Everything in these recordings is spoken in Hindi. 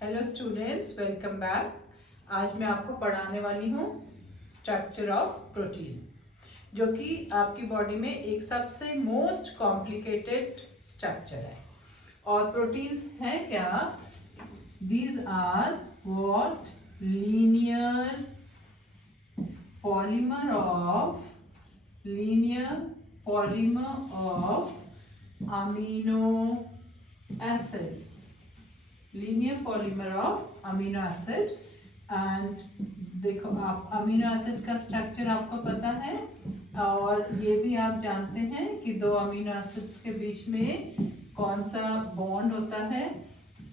Hello students, welcome back. आज मैं आपको पढ़ाने वाली हूँ स्ट्रक्चर ऑफ प्रोटीन, जो कि आपकी बॉडी में एक सबसे मोस्ट कॉम्प्लिकेटेड स्ट्रक्चर है। और प्रोटीन्स हैं क्या? These are what? Linear polymer of amino acids, linear polymer of amino acid. And देखो, आप अमीनो एसिड का स्ट्रक्चर आपको पता है, और ये भी आप जानते हैं कि दो अमीनो एसिड्स के बीच में कौन सा बॉन्ड होता है।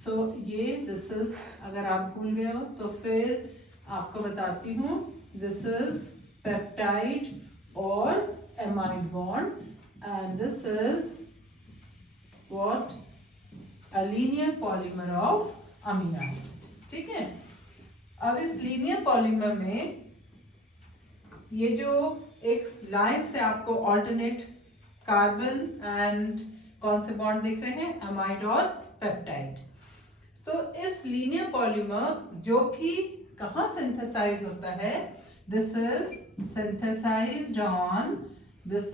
सो ये दिस इज, अगर आप भूल गए हो तो फिर आपको बताती हूँ। दिस इज पेप्टाइड और amide bond, and this is what? A linear polymer of amino acid। ठीक है, अब इस लीनियर पॉलीमर में ये जो एक लाइन से आपको ऑल्टरनेट कार्बन एंड कौन से बॉन्ड दिख रहे हैं? अमाइड और पेप्टाइड। तो इस लीनियर पॉलीमर जो कि कहाँ सिंथेसाइज होता है? This is synthesized on, this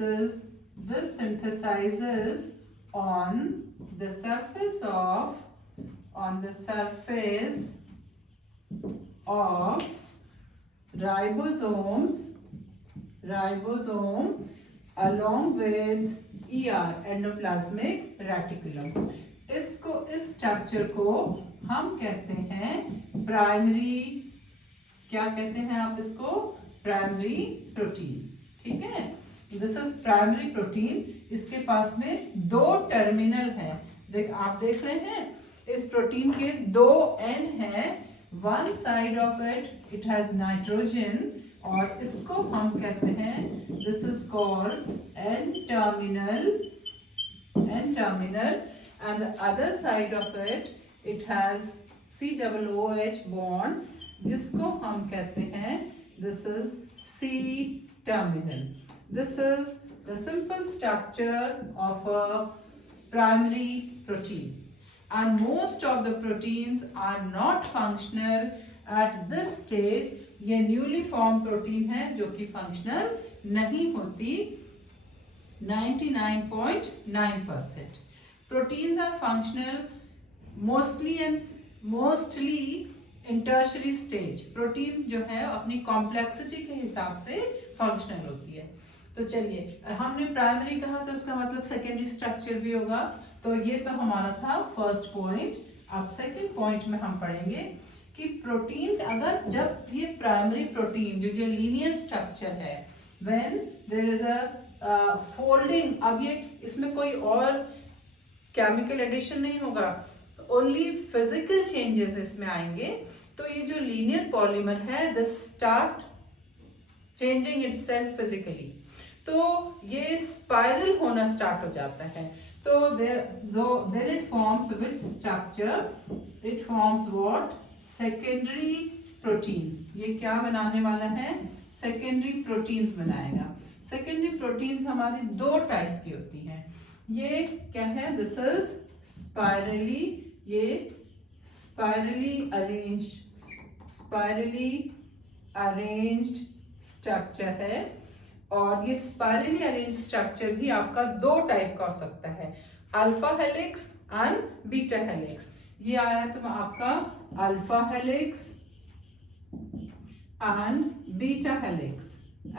synthesizes on the surface of ribosome along with endoplasmic reticulum। इसको, इस स्ट्रक्चर को हम कहते हैं प्राइमरी, क्या कहते हैं आप इसको? Primary protein. ठीक है, दिस इज प्राइमरी प्रोटीन। इसके पास में दो टर्मिनल हैं। आप देख रहे हैं, इस प्रोटीन के दो एंड हैं। One side of it has nitrogen, और इसको हम कहते हैं, this is called an terminal, and the other side of it has COOH bond, जिसको हम कहते हैं, this is C terminal। This is the simple structure of a primary protein, and most of the proteins are not functional at this stage। ये newly formed protein है जो कि functional नहीं होती 99.9%। proteins are functional mostly in tertiary stage। Protein जो है अपनी कॉम्प्लेक्सिटी के हिसाब से फंक्शनल होती है। तो चलिए, हमने प्राइमरी कहा तो उसका मतलब सेकेंडरी स्ट्रक्चर भी होगा। तो ये तो हमारा था फर्स्ट पॉइंट। अब सेकेंड पॉइंट में हम पढ़ेंगे कि प्रोटीन, अगर जब ये प्राइमरी प्रोटीन जो ये लीनियर स्ट्रक्चर है, when there is a folding, अब ये इसमें कोई और केमिकल एडिशन नहीं होगा, ओनली फिजिकल चेंजेस इसमें आएंगे। तो ये जो लीनियर पॉलीमर है, this start changing itself physically, तो ये स्पाइरल होना स्टार्ट हो जाता है। तो then it forms which structure? It forms what? Secondary protein. ये क्या बनाने वाला है? सेकेंडरी प्रोटीन्स बनाएगा। सेकेंडरी प्रोटीन्स हमारी दो टाइप की होती हैं। ये क्या है? दिस इज स्पाइरली, ये स्पाइरली अरेंज्ड स्ट्रक्चर है। और ये स्पाइरली अरेंज स्ट्रक्चर भी आपका दो टाइप का हो सकता है, alpha helix and beta helix. ये आया तो आपका alpha helix and beta helix,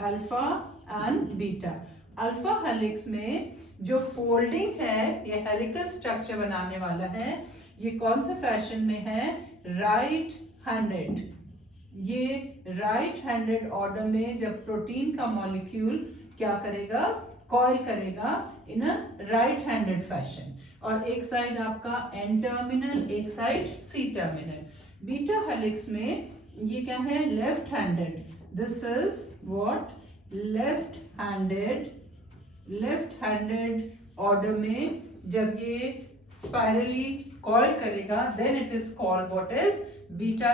alpha and beta. Alpha helix में जो फोल्डिंग है, ये हेलिकल स्ट्रक्चर बनाने वाला है। ये कौन से फैशन में है? Right handed. ये राइट हैंडेड ऑर्डर में जब प्रोटीन का मॉलिक्यूल क्या करेगा? कॉइल करेगा in a right handed fashion. और एक साइड आपका एन टर्मिनल, एक side C terminal. Beta helix में ये क्या है? Left handed. This is what? Left handed order में जब ये स्पाइरली कॉइल करेगा, then it is called what is? Beta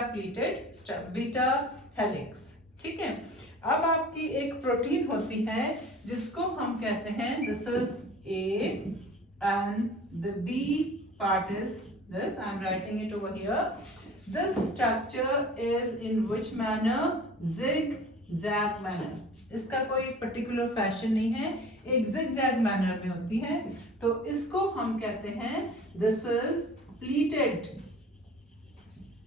helix. ठीक है, अब आपकी एक प्रोटीन होती है जिसको हम कहते हैं, this is A and the B part is this, I am writing it over here. This structure is in which manner? Zig-zag manner. इसका कोई एक पर्टिकुलर फैशन नहीं है, एक zigzag मैनर में होती है, तो इसको हम कहते हैं दिस इज प्लीटेड।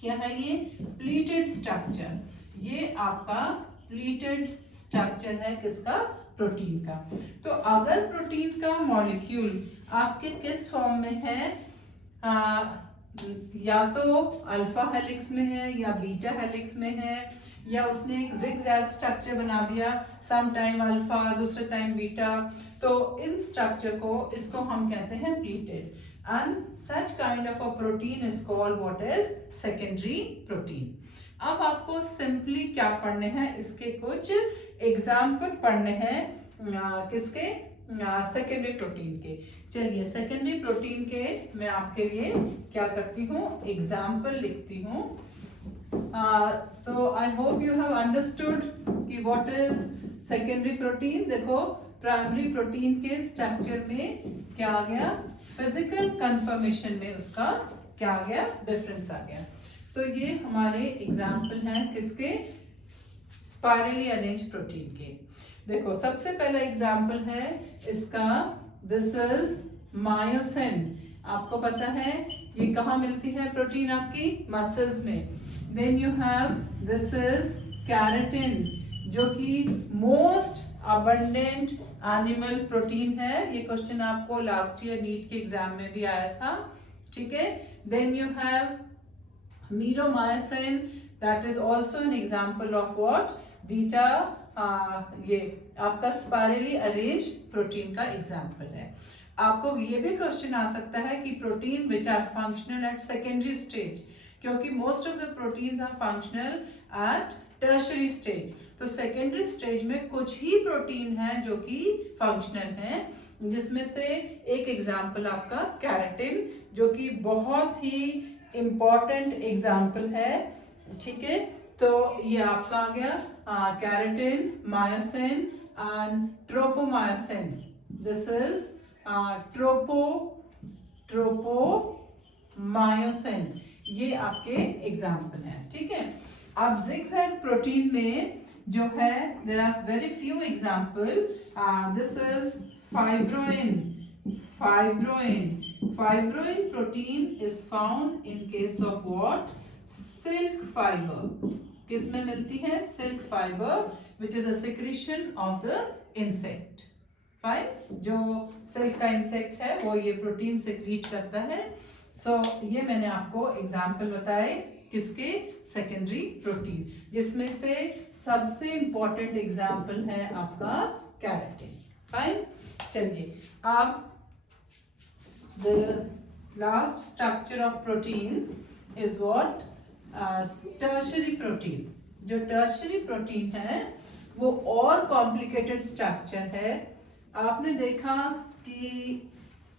क्या है ये? Pleated structure. ये आपका प्लीटेड स्ट्रक्चर है किसका? प्रोटीन का। तो अगर प्रोटीन का मॉलिक्यूल आपके किस फॉर्म में है, या तो अल्फा हेलिक्स में है या बीटा हेलिक्स में है, या उसने एक जिगजैग स्ट्रक्चर बना दिया, सम टाइम अल्फा दूसरे टाइम बीटा, तो इन स्ट्रक्चर को इसको हम कहते हैं pleated, and such kind of a protein is called what is secondary protein. अब आपको सिंपली क्या पढ़ने हैं, इसके कुछ एग्जाम्पल पढ़ने हैं किसके? सेकेंडरी प्रोटीन के। चलिए सेकेंडरी प्रोटीन के मैं आपके लिए क्या करती हूँ, एग्जाम्पल लिखती हूँ। तो I hope you have understood कि व्हाट इज सेकेंडरी प्रोटीन। देखो प्राइमरी प्रोटीन के स्ट्रक्चर में क्या आ गया, फिजिकल कंफर्मेशन में उसका क्या आ गया, डिफरेंस आ गया। तो ये हमारे एग्जाम्पल हैं किसके? स्पाइरली अरेंज प्रोटीन के। देखो सबसे पहला एग्जाम्पल है इसका, दिस इज मायोसिन। आपको पता है ये कहाँ मिलती है प्रोटीन? आपकी मसल्स में। Then you have this is keratin, जो कि मोस्ट अबंडेंट एनिमल प्रोटीन है। ये क्वेश्चन आपको लास्ट ईयर नीट के एग्जाम में भी आया था, ठीक है। Then you have meromyosin, that is also an example of what? बीटा। ये आपका स्पाइरली अरेंज प्रोटीन का एग्जाम्पल है। आपको ये भी क्वेश्चन आ सकता है कि protein which are functional at secondary stage, क्योंकि most of the proteins are functional at tertiary stage. तो सेकेंडरी स्टेज में कुछ ही प्रोटीन है जो कि फंक्शनल है, जिसमें से एक एग्जाम्पल आपका कैराटिन, जो कि बहुत ही इंपॉर्टेंट एग्जाम्पल है, ठीक है। तो ये आपका आ गया keratin, myosin and tropomyosin. This is tropomyosin. ये आपके एग्जाम्पल हैं, ठीक है। अब जिगजैग प्रोटीन में जो है there are very few example. This is fibroin. Fibroin protein is found in case of what? Silk fibre. किस में मिलती है? Silk fibre, which is a secretion of the insect. Fine, जो सिल्क का इंसेक्ट है वो ये प्रोटीन सेक्रीट करता है। सो ये मैंने आपको एग्जाम्पल बताए किसके? सेकेंडरी प्रोटीन, जिसमें से सबसे इंपॉर्टेंट एग्जाम्पल है आपका कैराटिन। फाइन, चलिए अब the last structure of protein is what? Tertiary protein। जो tertiary protein है वो और complicated structure है। आपने देखा कि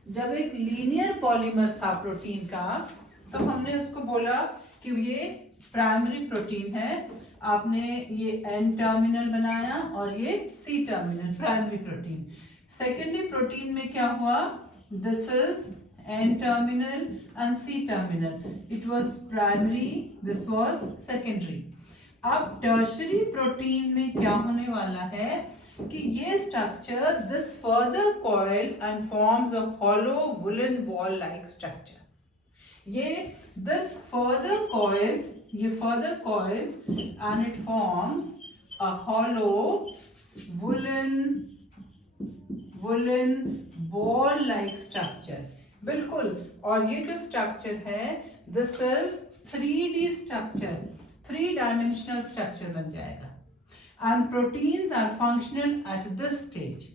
जब एक लीनियर पॉलीमर था प्रोटीन का, तो हमने उसको बोला कि ये प्राइमरी प्रोटीन है। आपने ये N टर्मिनल बनाया और ये C terminal, primary protein. Secondary protein में क्या हुआ? This is N terminal and C terminal. It was primary, this was secondary. अब tertiary protein में क्या होने वाला है कि ये structure this further coil and forms a hollow woolen ball like structure. ये this further coils and it forms a hollow woolen ball like structure। बिल्कुल, और ये जो स्ट्रक्चर है this is 3D structure, 3 dimensional structure बन जाएगा। And proteins are functional at this stage.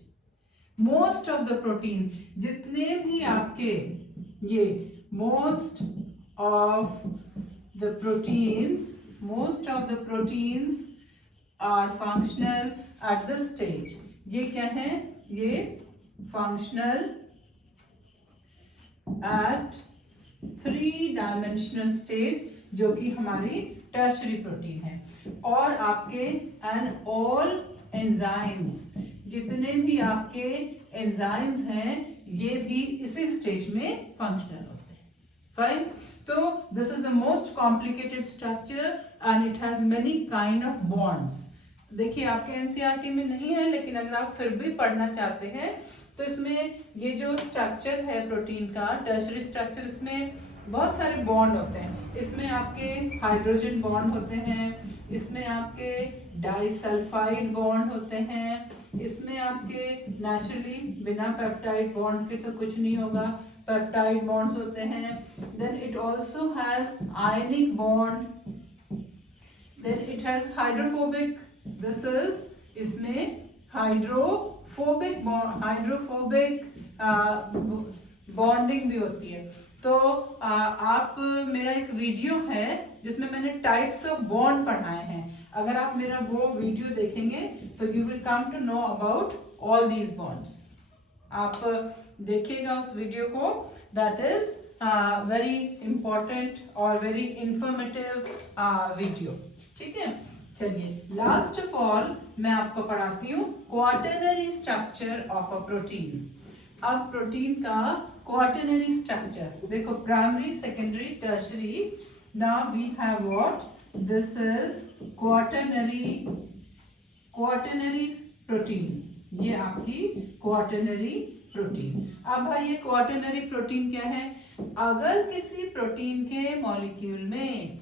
Most of the protein, जितने भी आपके ये most of the proteins are functional at this stage. ये क्या है? ये फंक्शनल एट 3 डायमेंशनल स्टेज, जो कि हमारी टर्शरी प्रोटीन है। और आपके एंड ऑल एंजाइम्स, जितने भी आपके एंजाइम्स हैं ये भी इसी स्टेज में फंक्शनल होते हैं। Fine. तो this is the most complicated structure and it has many kind of bonds. देखिए आपके एनसीईआरटी में नहीं है, लेकिन अगर आप फिर भी पढ़ना चाहते हैं तो इसमें ये जो स्ट्रक्चर है प्रोटीन का टर्शरी स्ट्रक्चर, इसमें बहुत सारे बॉन्ड होते हैं। इसमें आपके हाइड्रोजन बॉन्ड होते हैं, इसमें आपके डाइसल्फाइड बॉन्ड होते हैं, इसमें आपके नेचुरली बिना पेप्टाइड बॉन्ड के तो कुछ नहीं होगा, पेप्टाइड बॉन्ड्स होते हैं। Then it also has ionic bond, then it has hydrophobic, this is इसमें हाइड्रोफोबिक बॉन्डिंग भी होती है। तो आप मेरा एक वीडियो है जिसमें मैंने टाइप्स ऑफ बॉन्ड पढ़ाए हैं, अगर आप मेरा वो वीडियो देखेंगे तो you will come to know about all these bonds. आप देखिएगा उस वीडियो को, दैट इज वेरी इंपॉर्टेंट और वेरी इंफॉर्मेटिव वीडियो। ठीक है, चलिए लास्ट ऑफ ऑल मैं आपको पढ़ाती हूँ quaternary structure of a protein. अब प्रोटीन का क्वाटरनरी स्ट्रक्चर देखो, primary, secondary, tertiary. Now we have what, this is quaternary protein, ये आपकी क्वाटरनरी प्रोटीन। अब भाई ये क्वाटरनरी प्रोटीन क्या है? अगर किसी प्रोटीन के मॉलिक्यूल में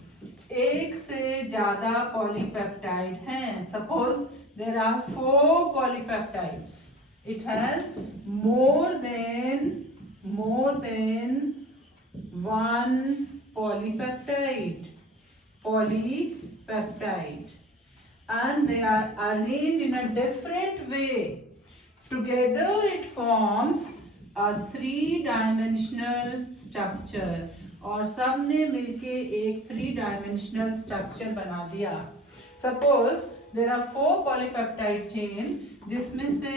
एक से ज्यादा पॉलीपेप्टाइड हैं, suppose there are 4 polypeptides, it has more than one polypeptide, and they are arranged in a different way. Together it forms a 3-dimensional structure, और सब ने मिलके एक 3-dimensional structure बना दिया। Suppose there are 4 polypeptide chain, जिसमें से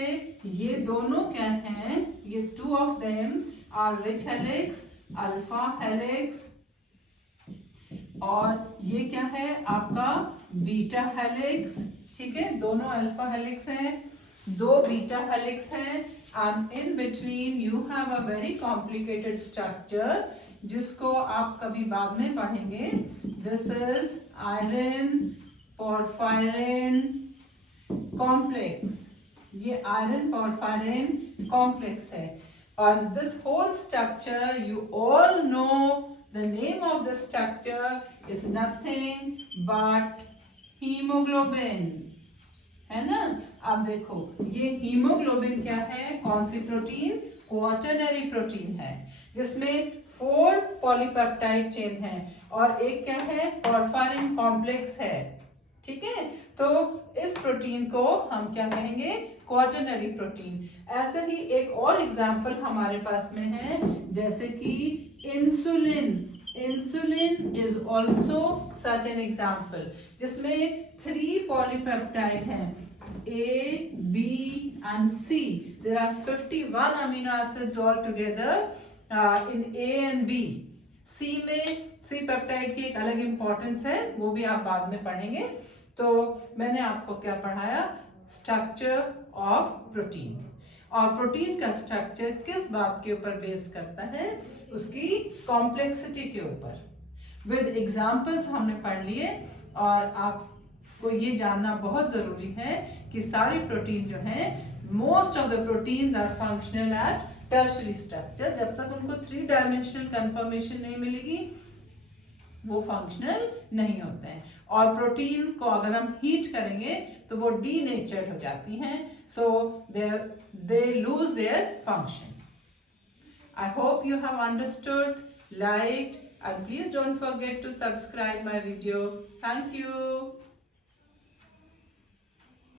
ये दोनों क्या हैं, ये 2 of them are which helix? Alpha helix, और ये क्या है आपका बीटा हेलिक्स। ठीक है, दोनों अल्फा हेलिक्स हैं, 2 बीटा हेलिक्स हैं, and in between you have a very complicated structure जिसको आप कभी बाद में पढ़ेंगे। This is iron porphyrin complex, ये आयरन पोरफायरिन कॉम्प्लेक्स है। और this whole structure you all know the name of the structure is nothing but haemoglobin, है ना। अब देखो ये हीमोग्लोबिन क्या है, कौन सी प्रोटीन? क्वाटरनरी प्रोटीन है, जिसमें 4 पॉलीपेप्टाइड चेन है और एक क्या है, पोरफायरिन कॉम्प्लेक्स है। ठीक है, तो इस प्रोटीन को हम क्या कहेंगे? Quaternary protein. ऐसे ही एक और एग्जांपल हमारे पास में है, जैसे कि insulin. Insulin is also such an example, जिसमें 3 पॉलीपेप्टाइड हैं, A, B and C. There are 51 amino acids all together in A and B. C में C पेप्टाइड की एक अलग इंपॉर्टेंस है, वो भी आप बाद में पढ़ेंगे। तो मैंने आपको क्या पढ़ाया? Structure of protein. और प्रोटीन का स्ट्रक्चर किस बात के ऊपर बेस करता है? उसकी कॉम्प्लेक्सिटी के ऊपर। विद एग्जाम्पल्स हमने पढ़ लिए, और आपको ये जानना बहुत जरूरी है कि सारी प्रोटीन जो है, most of the proteins are functional at tertiary structure. जब तक उनको 3-dimensional कंफर्मेशन नहीं मिलेगी वो फंक्शनल नहीं होते हैं। और प्रोटीन को अगर हम हीट करेंगे तो वो डीनेचर्ड हो जाती हैं, so they lose their function. I hope you have understood, liked, and please don't forget to subscribe my video. Thank you.